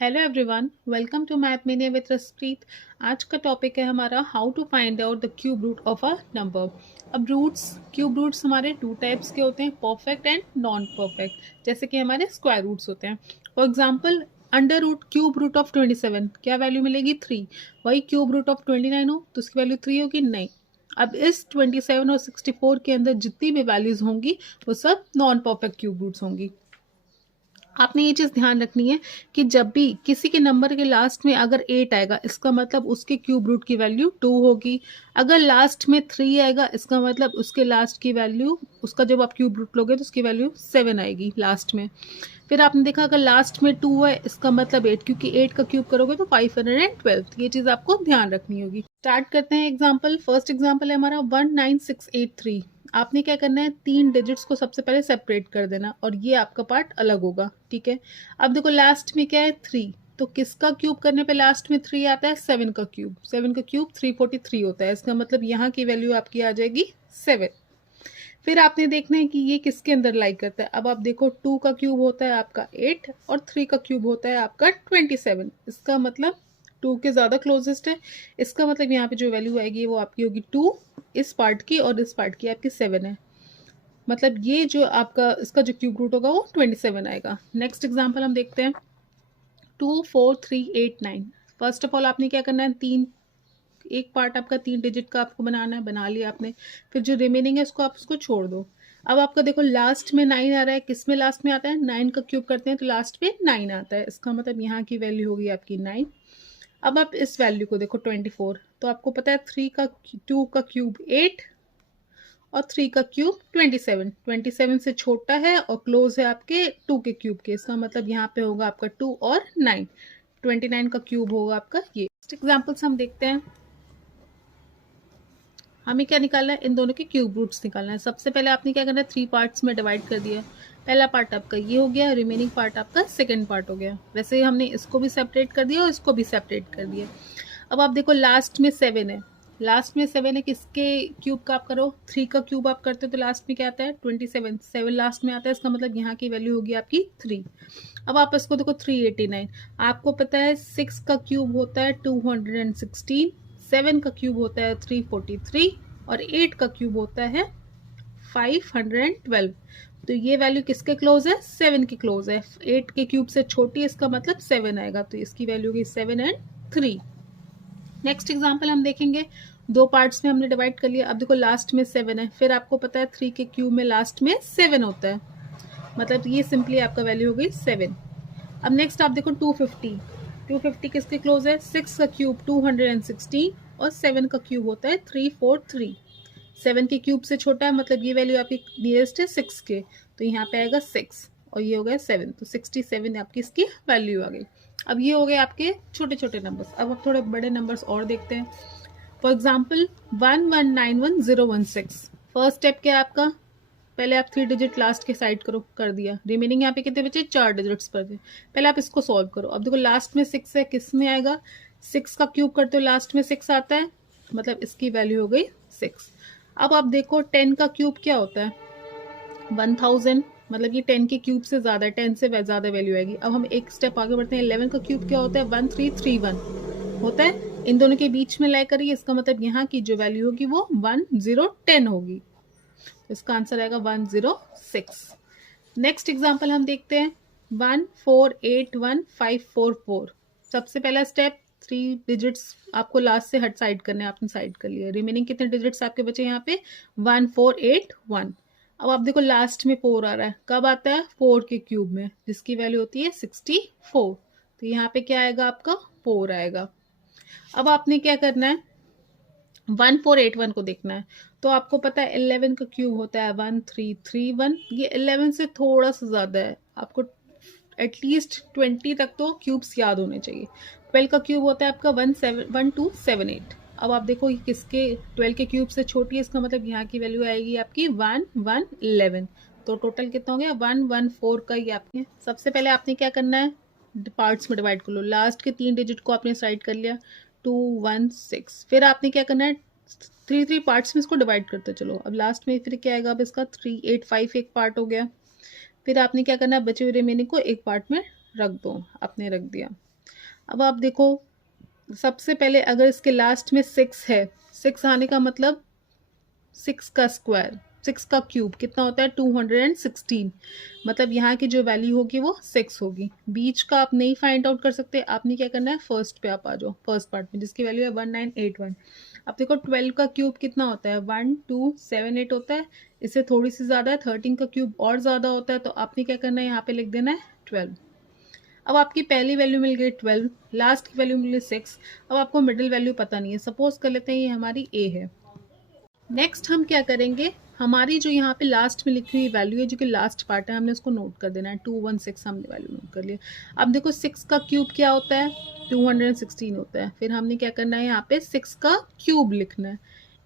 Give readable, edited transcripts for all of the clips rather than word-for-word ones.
Hello everyone, welcome to math mania with Raspreet. आज का topic है हमारा how to find out the cube root of a number. अब cube roots हमारे two types के होते हैं, परफेक्ट एंड नॉन परफेक्ट। जैसे कि हमारे स्क्वायर रूट्स होते हैं। For example, under root cube root of 27, क्या वैल्यू मिलेगी 3। वही क्यूब रूट ऑफ 29 हो तो उसकी वैल्यू 3 होगी, नहीं। अब इस 27 और 64 के अंदर जितनी भी वैल्यूज होंगी वो सब नॉन परफेक्ट क्यूब रूट्स होंगी। आपने ये चीज ध्यान रखनी है कि जब भी किसी के नंबर के लास्ट में अगर 8 आएगा इसका मतलब उसके क्यूब रूट की वैल्यू 2 होगी। अगर लास्ट में 3 आएगा इसका मतलब उसके लास्ट की वैल्यू, उसका जब आप क्यूब रूट लोगे तो उसकी वैल्यू 7 आएगी लास्ट में। फिर आपने देखा अगर लास्ट में 2 है इसका मतलब 8, क्योंकि 8 का क्यूब करोगे तो 512। ये चीज आपको ध्यान रखनी होगी। स्टार्ट करते हैं एग्जाम्पल। फर्स्ट एग्जाम्पल है हमारा 19683। आपने क्या करना है, 3 डिजिट्स को सबसे पहले सेपरेट कर देना और ये आपका पार्ट अलग होगा, ठीक है। अब देखो लास्ट में क्या है 3, तो किसका क्यूब करने पे लास्ट में 3 आता है, 7 का क्यूब। 7 का क्यूब 343 होता है, इसका मतलब यहाँ की वैल्यू आपकी आ जाएगी 7। फिर आपने देखना है कि ये किसके अंदर लाइक करता है। अब आप देखो 2 का क्यूब होता है आपका 8 और 3 का क्यूब होता है आपका 27। इसका मतलब 2 के ज़्यादा क्लोजेस्ट है। इसका मतलब यहाँ पे जो वैल्यू आएगी वो आपकी होगी 2 इस पार्ट की, और इस पार्ट की आपकी 7 है। मतलब ये जो आपका इसका जो क्यूब रूट होगा वो 27 आएगा। नेक्स्ट एग्जाम्पल हम देखते हैं 24389। फर्स्ट ऑफ ऑल आपने क्या करना है, एक पार्ट आपका 3 डिजिट का आपको बनाना है, बना लिया आपने। फिर जो रिमेनिंग है उसको आप उसको छोड़ दो। अब आपका देखो लास्ट में 9 आ रहा है, किस में लास्ट में आता है, 9 का क्यूब करते हैं तो लास्ट में 9 आता है। इसका मतलब यहाँ की वैल्यू होगी आपकी 9। अब आप इस वैल्यू को देखो 24, तो आपको पता है 2 का क्यूब 8 और 3 का क्यूब 27। 27 से छोटा है और क्लोज है आपके 2 के क्यूब के। इसका मतलब यहाँ पे होगा आपका 2 और 9। 29 का क्यूब होगा आपका ये। नेक्स्ट एग्जाम्पल्स हम देखते हैं। हमें क्या निकालना है, इन दोनों के क्यूब रूट्स निकालना है। सबसे पहले आपने क्या करना है, 3 पार्ट्स में डिवाइड कर दिया। पहला पार्ट आपका ये हो गया, रिमेनिंग पार्ट आपका सेकंड पार्ट हो गया। वैसे ही हमने इसको भी सेपरेट कर दिया और इसको भी सेपरेट कर दिया। अब आप देखो लास्ट में 7 है। लास्ट में 7 है, किसके क्यूब का आप करो, 3 का क्यूब आप करते हो तो लास्ट में क्या आता है 27। 7 लास्ट में आता है, इसका मतलब यहाँ की वैल्यू होगी आपकी 3। अब आप इसको देखो 389। आपको पता है 6 का क्यूब होता है 216, 7 का क्यूब होता है 343 और 8 का क्यूब होता है 512। तो ये वैल्यू किसके क्लोज है, 7 के क्लोज है। 8 के क्यूब से छोटी है, इसका मतलब 7 आएगा, तो इसकी वैल्यू होगी 7 एंड 3। नेक्स्ट एग्जाम्पल हम देखेंगे। 2 पार्ट्स में हमने डिवाइड कर लिया। अब देखो लास्ट में 7 है, फिर आपको पता है 3 के क्यूब में लास्ट में 7 होता है, मतलब ये सिंपली आपका वैल्यू हो गई 7। अब नेक्स्ट आप देखो 250। 250 किसके क्लोज है, 6 का क्यूब 216 और 7 का क्यूब होता है 343। 7 के क्यूब से छोटा है, मतलब ये वैल्यू आपकी नियरेस्ट है 6 के, तो यहाँ पे आएगा 6 और ये हो गया 7, तो 67 आपकी इसकी वैल्यू आ गई। अब ये हो गए आपके छोटे छोटे नंबर्स। अब आप थोड़े बड़े नंबर्स और देखते हैं। For example 1191016। फर्स्ट स्टेप क्या है आपका, पहले आप 3 डिजिट लास्ट के साइड करो, कर दिया। रिमेनिंग यहाँ पे कितने बचे, 4 डिजिट्स पर थे। पहले आप इसको सॉल्व करो। अब देखो लास्ट में 6 है, किस में आएगा, 6 का क्यूब करते हो लास्ट में 6 आता है, मतलब इसकी वैल्यू हो गई 6। अब आप देखो 10 का क्यूब क्या होता है, 1000, मतलब ये 10 के क्यूब से ज्यादा है, 10 से ज्यादा वैल्यू आएगी। अब हम एक स्टेप आगे बढ़ते हैं। 11 का क्यूब क्या होता है, 1331 होता है। इन दोनों के बीच में लाए करिए, इसका मतलब यहाँ की जो वैल्यू होगी वो 1010 होगी। इसका आंसर आएगा 106। नेक्स्ट एग्जाम्पल हम देखते हैं 1481544। सबसे पहला स्टेप, 3 डिजिट्स आपको लास्ट से हट साइड करने, आपने साइड कर लिया। रिमेनिंग कितने डिजिट्स आपके बचे यहाँ पे, 1481। अब आप देखो लास्ट में 4 आ रहा है, कब आता है, 4 के क्यूब में, जिसकी वैल्यू होती है 64। तो यहाँ पे क्या आएगा आपका 4 आएगा। अब आपने क्या करना है, 1481 को देखना है। तो आपको पता है 11 का क्यूब होता है 1331। ये 11 से थोड़ा सा ज्यादा है, आपको एटलीस्ट 20 तक तो क्यूब्स याद होने चाहिए। 12 का क्यूब होता है आपका 1278। अब आप देखो ये किसके, 12 के क्यूब से छोटी है, इसका मतलब यहाँ की वैल्यू आएगी आपकी 1111। तो टोटल कितना हो गया 114 का ही आपने। सबसे पहले आपने क्या करना है, पार्ट्स में डिवाइड कर लो। लास्ट के 3 डिजिट को आपने साइड कर लिया 216। फिर आपने क्या करना है, 3 पार्ट्स में इसको डिवाइड करते चलो। अब लास्ट में फिर क्या आएगा, अब इसका 385 एक पार्ट हो गया। फिर आपने क्या करना है, बचे हुए रिमेनिंग को एक पार्ट में रख दो, आपने रख दिया। अब आप देखो, सबसे पहले अगर इसके लास्ट में 6 है, 6 आने का मतलब 6 का स्क्वायर, 6 का क्यूब कितना होता है 216, मतलब यहाँ की जो वैल्यू होगी वो 6 होगी। बीच का आप नहीं फाइंड आउट कर सकते, आपने क्या करना है फर्स्ट पे आप आ जाओ, फर्स्ट पार्ट में जिसकी वैल्यू है 1981। अब देखो 12 का क्यूब कितना होता है 1278 होता है, इससे थोड़ी सी ज़्यादा है, 13 का क्यूब और ज़्यादा होता है, तो आपने क्या करना है यहाँ पे लिख देना है 12। अब आपकी पहली वैल्यू मिल गई 12, लास्ट की वैल्यू मिल गई 6। अब आपको मिडिल वैल्यू पता नहीं है, सपोज कर लेते हैं ये हमारी ए है। नेक्स्ट हम क्या करेंगे, हमारी जो यहाँ पे लास्ट में लिखी हुई वैल्यू है, जो कि लास्ट पार्ट है, हमने उसको नोट कर देना है 216, हमने वैल्यू नोट कर लिया। अब देखो 6 का क्यूब क्या होता है 216 होता है, फिर हमने क्या करना है यहाँ पे 6 का क्यूब लिखना है,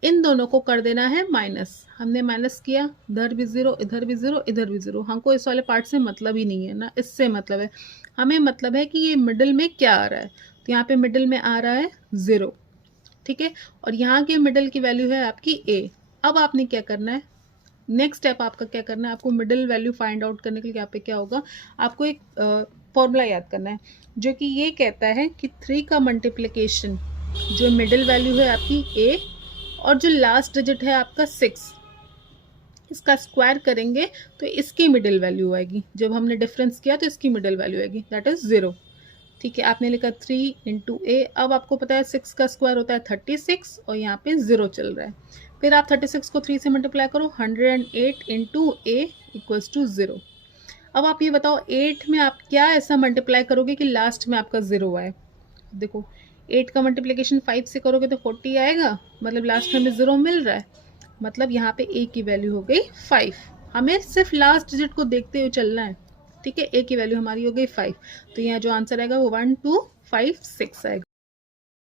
इन दोनों को कर देना है माइनस, हमने माइनस किया, इधर भी जीरो, इधर भी जीरो, इधर भी जीरो, हमको इस वाले पार्ट से मतलब ही नहीं है ना, इससे मतलब है, हमें मतलब है कि ये मिडिल में क्या आ रहा है, तो यहाँ पे मिडिल में आ रहा है 0, ठीक है, और यहाँ के मिडिल की वैल्यू है आपकी ए। अब आपने क्या करना है, नेक्स्ट स्टेप आपका क्या करना है, आपको मिडिल वैल्यू फाइंड आउट करने के लिए यहाँ पे क्या होगा, आपको एक फॉर्मूला याद करना है, जो कि ये कहता है कि 3 का मल्टीप्लिकेशन, जो मिडिल वैल्यू है आपकी ए और जो लास्ट डिजिट है आपका 6, इसका स्क्वायर करेंगे तो इसकी मिडिल वैल्यू आएगी, जब हमने डिफरेंस किया तो इसकी मिडिल वैल्यू आएगी, दैट इज 0। ठीक है, आपने लिखा 3 इंटू ए। अब आपको पता है 6 का स्क्वायर होता है 36 और यहाँ पे 0 चल रहा है, फिर आप 36 को 3 से मल्टीप्लाई करो, 108 इंटू ए इक्वल्स टू 0। अब आप ये बताओ 8 में आप क्या ऐसा मल्टीप्लाई करोगे कि लास्ट में आपका 0 आए। देखो 8 का मल्टीप्लिकेशन 5 से करोगे तो 40 आएगा, मतलब लास्ट में हमें 0 मिल रहा है, मतलब यहाँ पे ए की वैल्यू हो गई 5। हमें सिर्फ लास्ट डिजिट को देखते हुए चलना है, ठीक है, ए की वैल्यू हमारी हो गई 5, तो यहाँ जो आंसर आएगा वो 1256 आएगा।